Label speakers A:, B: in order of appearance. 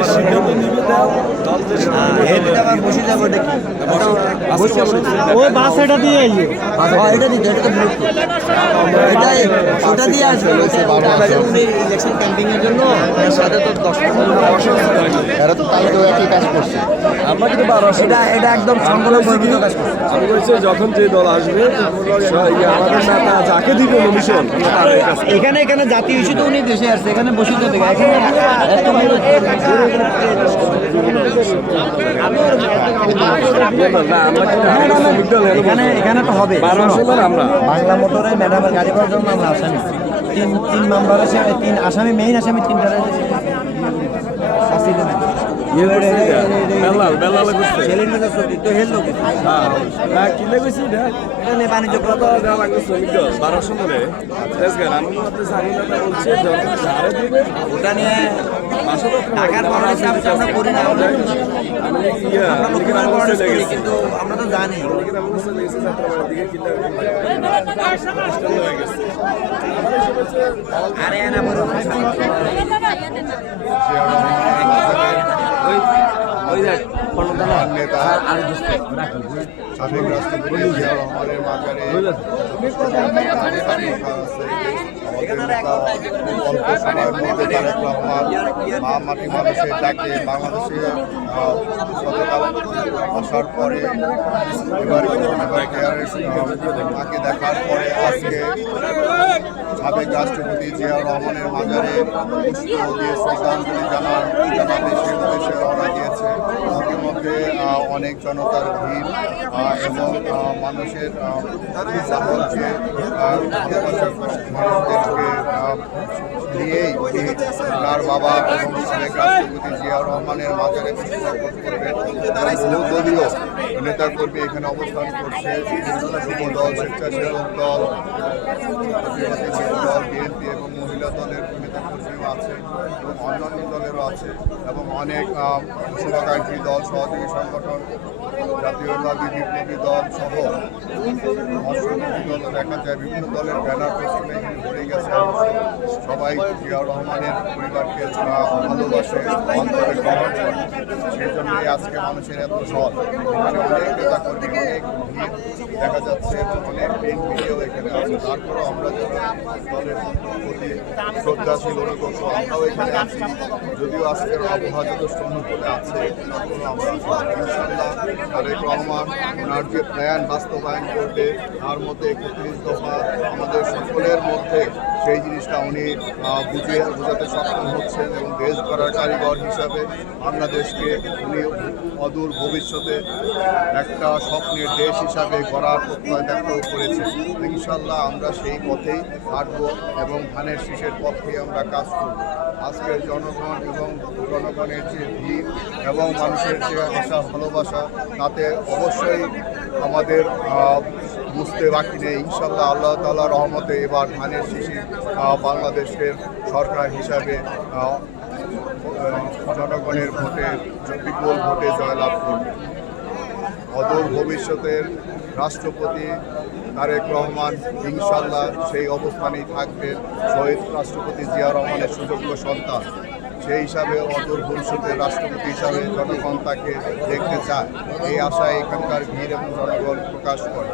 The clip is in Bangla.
A: Esse নিবে দাও দল যে
B: এটা আবার বসে যাব দেখি
C: ওই বাস এটা দিয়ে আইয়ে
B: এটা দিতে এটা তো বিরক্ত। এটা ওটা দিয়ে আসবে। ইলেকশন ক্যাম্পিং এর জন্য সাথে তো দশ
D: এরা তো তাহলে তো একই কাজ করছে।
A: আমরা কিন্তু
B: এটা এটা একদম সংকলন বর্বিত কাজ করছে।
A: আমি বলছি যখন যে দল আসবে আমাদের নেতা যাকে দিব কাছে
B: এখানে এখানে জাতীয় ইস্যু তো উনি দেশে আসছে এখানে বসে তো এখানে এখানে তো হবে বাংলা মোটরে ম্যাডামের গাড়ি করার জন্য আমরা আসামি তিন তিন মেম্বার আছে তিন আসামি মেইন আসামি তিনটা শাস্তি দেবেন।
A: বেলাল বেলাল করছে।
B: ছেলের মেয়ে ছুটি তো হেল লোক
A: হ্যাঁ না কিলে গেছি এটা?
B: এটা নিয়ে বাণিজ্য
A: কত দেওয়া লাগবে শ্রমিক দল বারোশো করে আমি মধ্যে জানি না বলছে যখন দিবে।
B: ওটা নিয়ে টাকার বড় হিসাব আমরা করি না আমরা আমরা
A: আমি
B: বড় করি কিন্তু আমরা তো জানি।
A: কিন্তু আমি চলে গেছি যাত্রাবাড়ির দিকে কিলে স্ট্যান্ড হয়ে গেছে।
B: আরে না বড়
D: নেতা সাবেক রাষ্ট্রপতি জিয়া রহমানের মাজারে অল্প সময়ের মধ্যে মা মাটি মানুষের ডাকে বাংলাদেশে গতকাল আসার পরে তাকে দেখার পরে আজকে সাবেক রাষ্ট্রপতি জিয়া রহমানের মাজারে পুষ্প দিয়ে শ্রদ্ধাঞ্জলি জানান জানাতে সে উদ্দেশ্যে রওনা দিয়েছে ইতিমধ্যে অনেক জনতার ভিড় এবং মানুষের হচ্ছে মানুষদেরকে তার বাবা এবং সাবেক রাষ্ট্রপতি রহমানের মাজারে পুষ্পার্পণ করবেন। দলীয় নেতাকর্মী এখানে অবস্থান করছে। দল, স্বেচ্ছাসেবক দল দল, বিএনপি এবং মহিলা দলের নেতাকর্মীও আছে এবং অন্যান্য দলেরও আছে এবং অনেক শুভাকাঙ্ক্ষী দল, সহযোগী সংগঠন জাতীয়তাবাদী বিপ্লবী দল সহ অসংখ্য দল দেখা যায়, বিভিন্ন দলের ব্যানার পেছনে ভরে গেছে। সবাই জিয়াউর রহমানের পরিবারকে ভালোবাসে, অন্তরে গ্রহণ করে। সেই জন্যই আজকে মানুষের এত সৎ অনেক নেতাকর্মী অনেক ভিড় দেখা যাচ্ছে অনেক বিএনপিও এখানে আছে। তারপরেও আমরা যারা দলের প্রতি শ্রদ্ধাশীল, অনুগত, আমরাও এখানে আছি। যদিও আজকের আবহাওয়া যথেষ্ট অনুকূলে আছে তারপরেও আমরা ইনশাল্লাহ তারেক রহমান ওনার যে প্ল্যান বাস্তবায়ন করবে, তার মধ্যে একত্রিশ দফা আমাদের সকলের মধ্যে সেই জিনিসটা উনি বুঝিয়ে বোঝাতে সক্ষম হচ্ছেন এবং দেশ গড়ার কারিগর হিসাবে বাংলাদেশকে উনি অদূর ভবিষ্যতে একটা স্বপ্নের দেশ হিসাবে গড়ার প্রত্যয় ব্যক্ত করেছেন ইনশাল্লাহ আমরা সেই পথেই হাঁটবো এবং ধানের শীষের পক্ষে আমরা কাজ করব। আজকের জনগণ এবং জনগণের যে ভিড় এবং মানুষের যে আশা ভালোবাসা তাতে অবশ্যই আমাদের বুঝতে বাকি নেই। ইনশাল্লাহ আল্লাহ তাল্লাহ রহমতে এবার ধানের শিশি আহ, বাংলাদেশের সরকার হিসাবে জনগণের ভোটে, বিপুল ভোটে জয়লাভ করবে। অদূর ভবিষ্যতের রাষ্ট্রপতি তারেক রহমান ইনশাল্লাহ সেই অবস্থানেই থাকবেন শহীদ রাষ্ট্রপতি জিয়া রহমানের সুযোগ্য সন্তান। সেই হিসাবে অদূর ভবিষ্যতের রাষ্ট্রপতি হিসাবে জনগণ তাকে দেখতে চায়। এই আশায় এখানকার ভিড় এবং জনগণ প্রকাশ করে।